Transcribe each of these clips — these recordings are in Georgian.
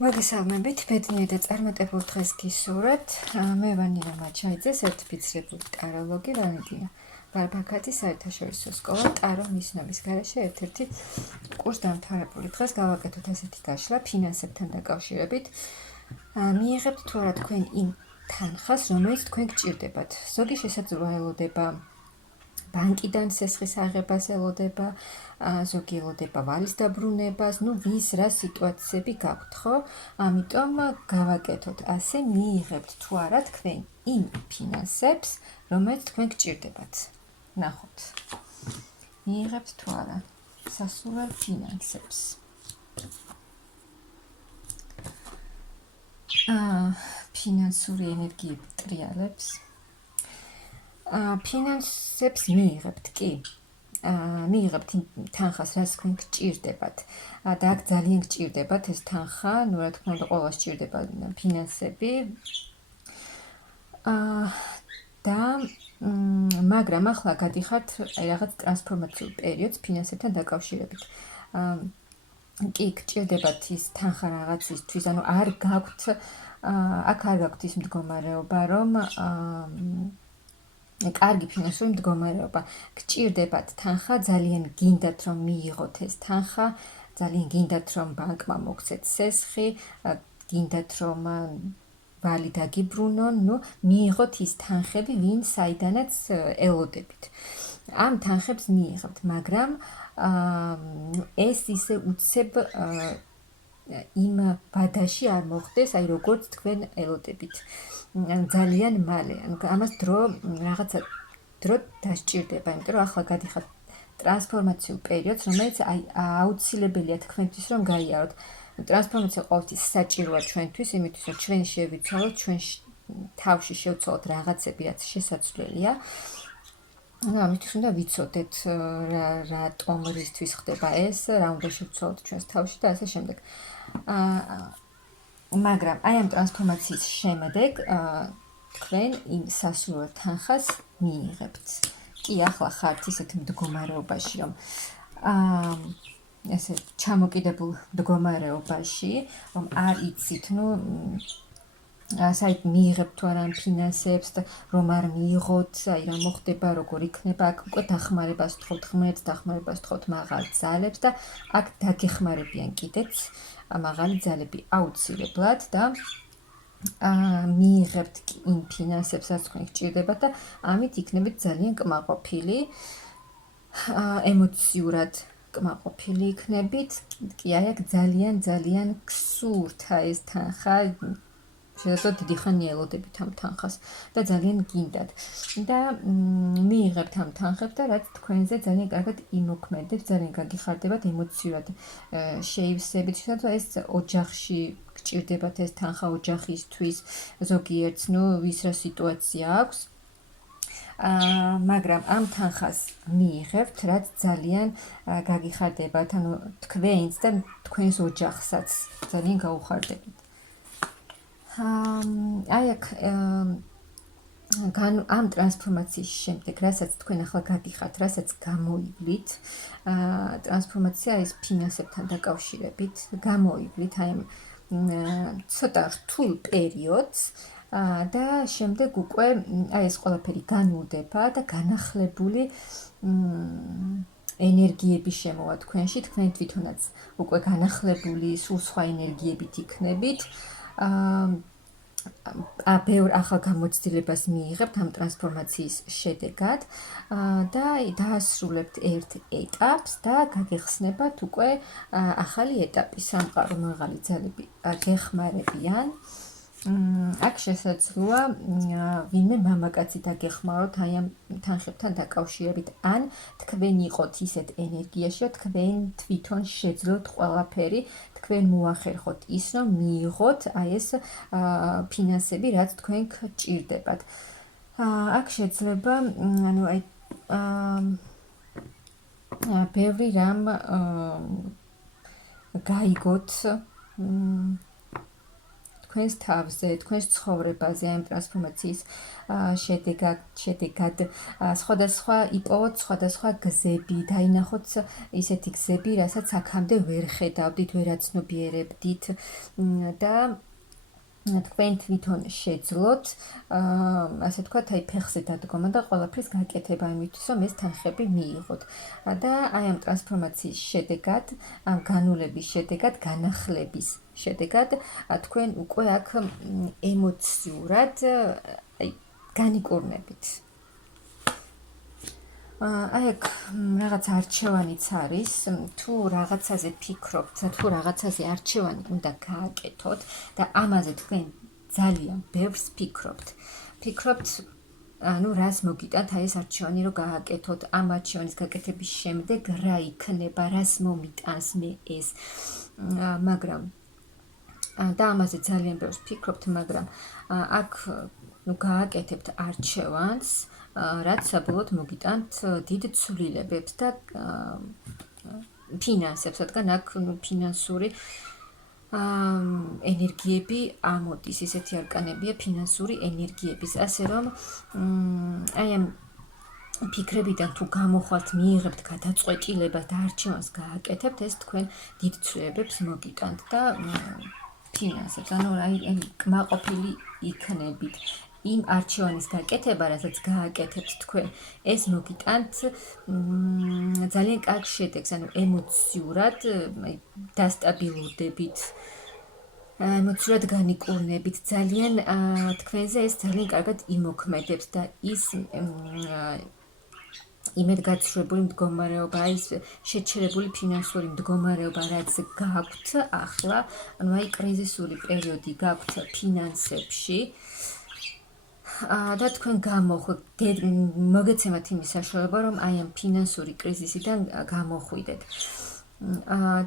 მოგესალმებით, ბედნიერ და წარმატებულ დღეს გისურვებთ. მე ვარ ნინა მაჩაიძე, სერტიფიცირებული ტაროლოგი, ვალენტინა ბარბაქაძის საერთაშორისო სკოლა ტარო მისნობის გარეშე ერთ-ერთი კურსდამთავრებული. დღეს გავაკეთოთ ასეთი გაშლა ფინანსებთან დაკავშირებით. მიიღებთ თუ არა თქვენ იმ თანხას, რომელიც თქვენ გჭირდებათ. ზოგი შესაძლოა ელოდება ბანკიდან სესხის აღებას ელოდება, ზოგი ელოდება ვალის დაბრუნებას, ვის რა სიტუაციები გაქვთ, ხო? ამიტომ გავაკეთოთ ასე, მიიღებთ თუ არა თქვენ იმ ფინანსებს, რომელიც თქვენ გჭირდებათ. ნახოთ. მიიღებთ თუ არა სასურველ ფინანსებს. ფინანსური ენერგიები ტრიალებს. ფინანსებს მიიღებთ კი. მიიღებთ თანხას, რაც თქვენ გჭირდებათ. და აქ ძალიან გჭირდებათ ეს თანხა, რა თქმა უნდა, ყველას გჭირდება ფინანსები. და მაგრამ ახლა გადიხართ რაღაც ტრანსფორმაციულ პერიოდს ფინანსებთან დაკავშირებით. კი გჭირდებათ ის თანხა რაღაცისთვის, ანუ არ გაქვთ აქ არ გაქვთ ის მდგომარეობა, რომ კარგი ფინანსური მდგომარეობა. გჭირდებათ თანხა, ძალიან გინდათ რომ მიიღოთ ეს თანხა, ძალიან გინდათ რომ ბანკმა მოგცეთ სესხი, გინდათ რომ ვალი დაგიბრუნონ, მიიღოთ ის თანხები, ვინ საიდანაც ელოდებით. ამ თანხებს მიიღებთ, მაგრამ ეს ისე უცებ იმ ვადაში არ მოხდეს, აი როგორც თქვენ ელოდებით. ძალიან მალე, ამას რაღაცა დრო დასჭირდება, იმიტომ რომ ახლა გადიხართ ტრანსფორმაციულ პერიოდს, რომელიც აუცილებელია თქვენთვის რომ გაიაროთ. ტრანსფორმაცია ყოველთვის საჭიროა ჩვენთვის, იმისთვის რომ ჩვენ შევიცვალოთ, ჩვენ თავში შევცვალოთ რაღაცები, რაც შესაძლებელია. ამისთვის უნდა ვიცოდეთ რატომ რისთვის ხდება ეს, რა უნდა შევცვალოთ ჩვენს თავში და ასე შემდეგ. მაგრამ აი ამ ტრანსფორმაციის შემდეგ თქვენ იმ სასურველ თანხას მიიღებთ. კი, ახლა ხართ ისეთ მდგომარეობაში, რომ ესე ჩამოკიდებულ მდგომარეობაში, რომ არ იცით, საით მიიღებთ თუ არა ფინანსებს, რომ არ მიიღოთ, აი რა მოხდება, როგორ იქნება, აქ უკვე დახმარებას თხოვთ, ღმერთს დახმარებას თხოვთ მაღალ ძალებს და აქ დაგეხმარებიან კიდეც მაღალი ძალები აუცილებლად და მიიღებთ იმ ფინანსებს, რაც თქვენ გჭირდებათ და ამით იქნებით ძალიან კმაყოფილი, ემოციურად კმაყოფილი იქნებით. კი, აი აქ ძალიან გსურთ ეს თანხა, შესაძლოა დიდი ხანი ელოდებით ამ თანხას და ძალიან გინდათ. და მიიღებთ ამ თანხებს და რაც თქვენზე ძალიან კარგად იმოქმედებს, ძალიან გაგიხარდებათ ემოციურად შეივსებით. შესაძლოა ეს ოჯახში გჭირდებათ ეს თანხა ოჯახისთვის, ზოგიერთს, ვის რა სიტუაცია აქვს. მაგრამ ამ თანხას მიიღებთ, რაც ძალიან გაგიხარდებათ, ანუ თქვენს და თქვენს ოჯახსაც ძალიან გაუხარდებით. აი აქ ამ ტრანსფორმაციის შემდეგ, რასაც თქვენ ახლა გაგიხართ, რასაც გამოივლით, ტრანსფორმაცია ის ფინანსებთან დაკავშირებით, გამოივლით აი ცოტა რთულ პერიოდს და შემდეგ უკვე აი ეს ყველაფერი განულდება და განახლებული ენერგიები შემოვა თქვენში, თქვენ თვითონაც უკვე განახლებული სულ სხვა ენერგიებით იქნებით. ბევრ ახალ გამოცდილებას მიიღებთ ამ ტრანსფორმაციის შედეგად და დაასრულებთ ერთ ეტაპს და გაგეხსნებათ უკვე ახალი ეტაპი, სამყარო მაღალი ძალები გეხმარებიან. აქ შესაძლოა ვინმე მამაკაცი დაგეხმაროთ აი ამ თანხებთან დაკავშირებით, ან თქვენ იყოთ ისეთ ენერგიაში, რომ თქვენ თვითონ შეძლოთ ყველაფერი, თქვენ მოახერხოთ ის, რომ მიიღოთ აი ეს ფინანსები, რაც თქვენ გჭირდებათ. აქ შეიძლება, ანუ აი ბევრი რამ გაიგოთ, თქვენს თავზე, თქვენს ცხოვრებაზე, ამ ტრანსფორმაციის შედეგად სხვადასხვა იპოვოთ სხვადასხვა გზები, დაინახოთ ისეთი გზები, რასაც აქამდე ვერ ხედავდით, ვერ აცნობიერებდით და თქვენ თვითონ შეძლოთ, ასე ვთქვათ, აი ფეხზე დადგომა და ყველაფრის გაკეთება იმისთვის, რომ ეს თანხები მიიღოთ. და აი ამ ტრანსფორმაციის შედეგად, ამ განულების შედეგად, განახლების შედეგად, თქვენ უკვე აქ ემოციურად აი განიკურნებით. აი აქ რაღაც არჩევანიც არის, თუ რაღაცაზე ფიქრობთ, თუ რაღაცაზე არჩევანი უნდა გააკეთოთ და ამაზე თქვენ ძალიან ბევრს ფიქრობთ, ანუ რას მოგიტანთ აი ეს არჩევანი რომ გააკეთოთ, ამ არჩევანის გაკეთების შემდეგ რა იქნება, რას მომიტანს მე ეს, მაგრამ და ამაზე ძალიან ბევრს ფიქრობთ, მაგრამ აქ გააკეთებთ არჩევანს, რაც საბოლოოდ მოგიტანთ დიდ ცვლილებებს და ფინანსებს, რადგან აქ ფინანსური ენერგიები ამოდის, ისეთი არკანებია ფინანსური ენერგიების, ასე რომ აი ამ ფიქრებიდან თუ გამოხვალთ, მიიღებთ გადაწყვეტილებას და არჩევანს გააკეთებთ, ეს თქვენ დიდ ცვლილებებს მოგიტანთ და ფინანსებს, ანუ აი კმაყოფილი იქნებით. იმ არჩევანის გაკეთება, რასაც გააკეთებთ თქვენ, ეს მოგიტანთ ძალიან კარგ შედეგს, ანუ ემოციურად დასტაბილურდებით, ემოციურად განიკურნებით, ძალიან თქვენზე ეს ძალიან კარგად იმოქმედებს და ის იმედგაცრუებული მდგომარეობა, ის შეჩერებული ფინანსური მდგომარეობა, რაც გაქვთ ახლა, ანუ აი კრიზისული პერიოდი გაქვთ ფინანსებში, და თქვენ მოგეცემათ იმის საშუალება, რომ აი ამ ფინანსური კრიზისიდან გამოხვიდეთ.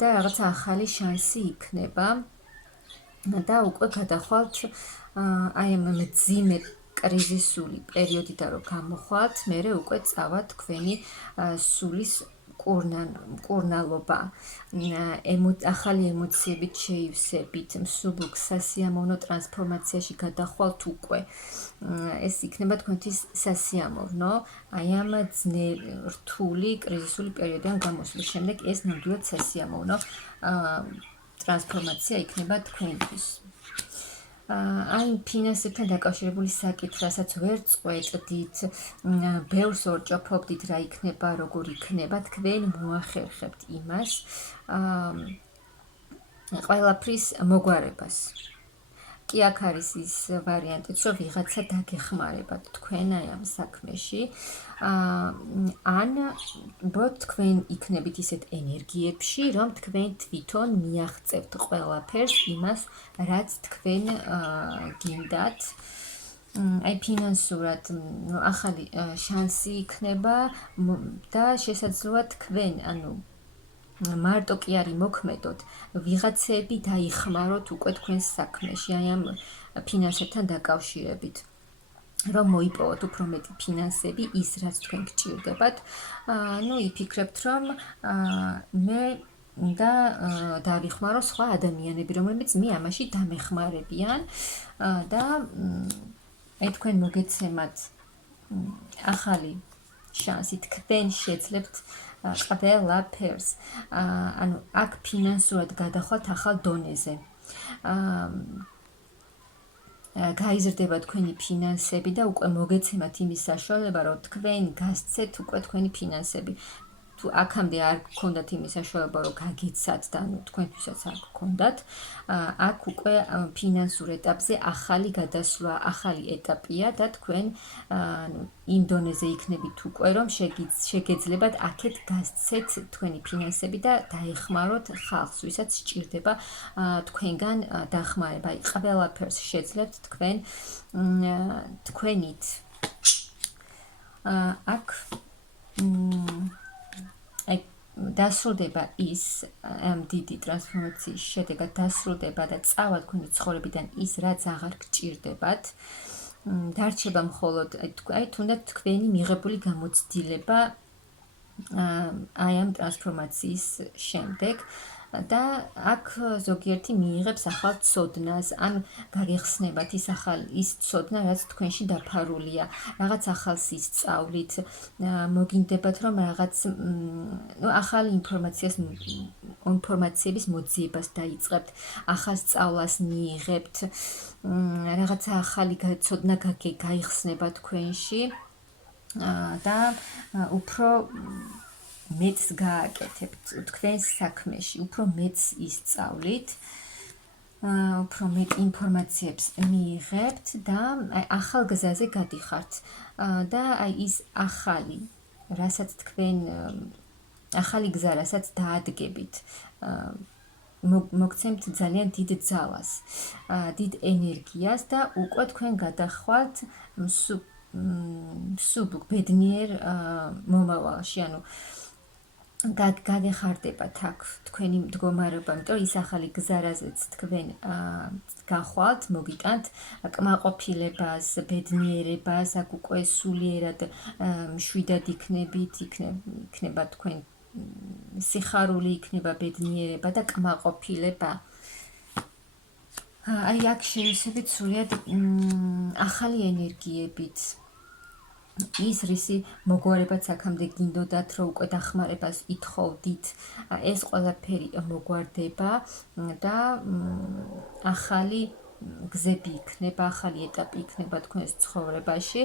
და რაღაცა ახალი შანსი იქნება და უკვე გადახვალთ აი ამ მძიმე კრიზისული პერიოდიდან რომ გამოხვალთ, მერე უკვე წავა თქვენი სულის მკურნალობა, ახალი ემოციებით შეივსებით, მსუბუქ სასიამოვნო ტრანსფორმაციაში გადახვალთ უკვე. ეს იქნება თქვენთვის სასიამოვნო, აი ამ რთული კრიზისული პერიოდიდან გამოსვლის შემდეგ ეს ნამდვილად სასიამოვნო ტრანსფორმაცია იქნება თქვენთვის. აი ფინანსებთან დაკავშირებული საკითხი, რასაც ვერ წყვეტდით, ბევრს ორჭოფობდით, რა იქნება, როგორ იქნება, თქვენ მოახერხებთ იმას, ყველაფრის მოგვარებას. კი აქ არის ის ვარიანტიც, რომ ვიღაცა დაგეხმარებათ თქვენ აი ამ საქმეში, ან უბრალოდ თქვენ იქნებით ისეთ ენერგიებში, რომ თქვენ თვითონ მიაღწევთ ყველაფერს იმას, რაც თქვენ გინდათ. აი ფინანსურად ახალი შანსი იქნება და შესაძლოა თქვენ, ანუ მარტო კი არ იმოქმედოთ, ვიღაცები დაიხმაროთ უკვე თქვენს საქმეში, აი ამ ფინანსებთან დაკავშირებით. რომ მოიპოვოთ უფრო მეტი ფინანსები, ის რაც თქვენ გჭირდებათ, ну იფიქრებთ, რომ მე უნდა დავიხმარო სხვა ადამიანები, რომლებიც მე ამაში დამეხმარებიან და აი თქვენ მოგეცემათ ახალი შანსი, თქვენ შეძლებთ ყველაფერს, ანუ აქ ფინანსურად გადახვალთ ახალ დონეზე. გაიზრდება თქვენი ფინანსები და უკვე მოგეცემათ იმის საშუალება, რომ თქვენ გასცეთ უკვე თქვენი ფინანსები. თუ აქამდე არ გქონდათ იმის საშუალება, რომ გაგეცათ და ანუ თქვენთვისაც არ გქონდათ, აქ უკვე ფინანსურ ეტაპზე ახალი გადასვლა, ახალი ეტაპია და თქვენ იმ დონეზე იქნებით უკვე, რომ შეგეძლებათ აქეთ გასცეთ თქვენი ფინანსები და დაეხმაროთ ხალხს, ვისაც სჭირდება თქვენგან დახმარება. აი ყველაფერს შეძლებთ თქვენ თქვენით. აქ დასრულდება ის ამ დიდი ტრანსფორმაციის შედეგად დასრულდება და წავა თქვენი ცხოვრებიდან ის, რაც აღარ გჭირდებათ. დარჩება მხოლოდ აი თუნდაც თქვენი მიღებული გამოცდილება აი ამ ტრანსფორმაციის შემდეგ და აქ ზოგიერთი მიიღებს ახალ ცოდნას, ან გაგეხსნებათ ის ცოდნა, რაც თქვენში დაფარულია, რაღაც ახალს ისწავლით, მოგინდებათ, რომ რაღაც ახალი ინფორმაციების მოძიებას დაიწყებთ, ახალ სწავლას მიიღებთ, რაღაცა ახალი ცოდნა გაიხსნება თქვენში და უფრო მეც გააკეთებთ თქვენს საქმეში, უფრო მეც ისწავლით, უფრო მეტ ინფორმაციებს მიიღებთ და ახალ გზაზე გადიხართ და ის ახალი, რასაც თქვენ ახალი გზა, რასაც დაადგებით, მოგცემთ ძალიან დიდ ძალას, დიდ ენერგიას და უკვე თქვენ გადახვალთ მსუბუქ ბედნიერ მომავალში, ანუ გაგეხარდებათ აქ თქვენი მდგომარეობა, იმიტომ ის ახალი გზა, რაზეც თქვენ გახვალთ, მოგიტანთ კმაყოფილებას, ბედნიერებას, აქ უკვე სულიერად მშვიდად იქნებით, იქნება თქვენ სიხარული, იქნება ბედნიერება და კმაყოფილება. აი აქ შევისებით სულიად ახალი ენერგიებით. ის რისი მოგვარებაც აქამდე გინდოდათ, რომ უკვე დახმარებას ითხოვდით, ეს ყველაფერი მოგვარდება და ახალი გზები იქნება, ახალი ეტაპი იქნება თქვენს ცხოვრებაში.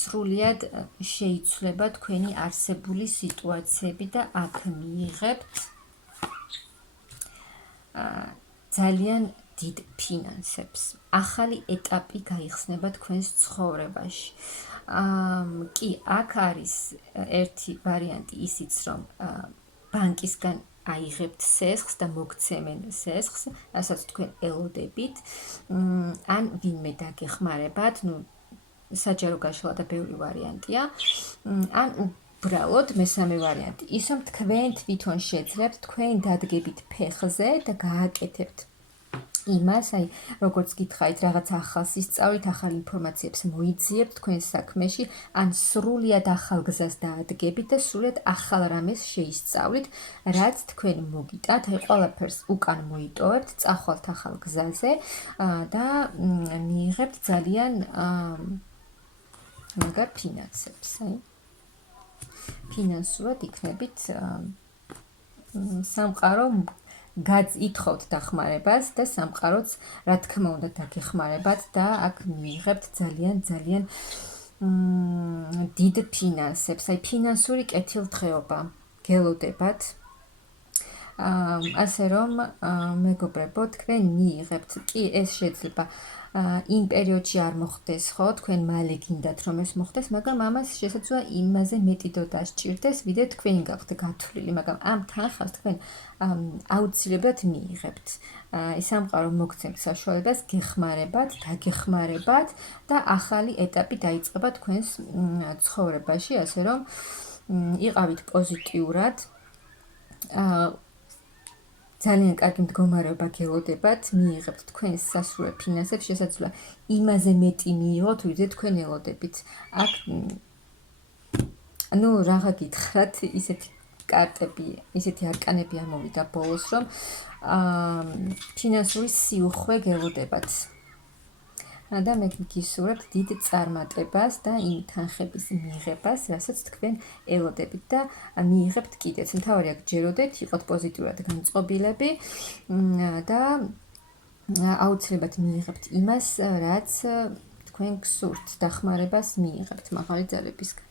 სრულიად შეიცვლება თქვენი არსებული სიტუაციები და აქ მიიღებთ ძალიან დიდ ფინანსებს. ახალი ეტაპი გაიხსნება თქვენს ცხოვრებაში. კი, აქ არის ერთი ვარიანტი ისიც, რომ ბანკისგან აიღებთ სესხს და მოგცემენ სესხს, რასაც თქვენ ელოდებით, ან ვინმე დაგეხმარებათ, საჯარო გაშლა და ბევრი ვარიანტია, ან უბრალოდ მესამე ვარიანტი, ის რომ თქვენ თვითონ შეძლებთ, თქვენ დადგებით ფეხზე და გააკეთებთ იმას, აი, როგორც გითხარით, რაღაც ახალს ისწავლით, ახალ ინფორმაციებს მოიძიებთ თქვენს საქმეში, ან სრულიად ახალ გზას დაადგებით და სრულიად ახალ რამეს შეისწავლით, რაც თქვენ მოგიტანთ, აი, ყველაფერს უკან მოიტოვებთ, წახვალთ ახალ გზაზე და მიიღებთ ძალიან მაგარ ფინანსებს, აი. ფინანსურად იქნებით სამყარო ითხოვთ დახმარებას და სამყაროც რა თქმა უნდა დაგეხმარებათ და აქ მიიღებთ ძალიან დიდ ფინანსებს, აი ფინანსური კეთილდღეობა გელოდებათ. ასე რომ მეგობრებო, თქვენ მიიღებთ, კი ეს შეიძლება იმ პერიოდში არ მოხდეს, ხო, თქვენ მალე გინდათ რომ ეს მოხდეს, მაგრამ ამას შესაძლოა იმაზე მეტი დრო დასჭირდეს, ვიდრე თქვენი გაქვთ გათვლილი, მაგრამ ამ თანხას თქვენ აუცილებლად მიიღებთ. სამყარო მოგცემთ საშუალებას გეხმარებათ, დაგეხმარებათ და ახალი ეტაპი დაიწყება თქვენს ცხოვრებაში, ასე რომ იყავით პოზიტიურად, ძალიან კარგი მდგომარეობა გელოდებათ, მიიღებთ თქვენს სასურველ ფინანსებს, შესაძლოა იმაზე მეტი მიიღოთ, ვიდრე თქვენ ელოდებით. აქ რაღა გითხრათ, ისეთი კარტები, ისეთი არკანები ამოვიდა ბოლოს, რომ ფინანსური სიუხვე გელოდებათ. და მე გისურვებთ დიდ წარმატებას და იმ თანხების მიღებას, რასაც თქვენ ელოდებით და მიიღებთ კიდეც. მთავარია გჯეროდეთ, იყოთ პოზიტიურად განწყობილები და აუცილებლად მიიღებთ იმას, რაც თქვენ გსურთ, დახმარებას მიიღებთ მაღალი ძალებისგან.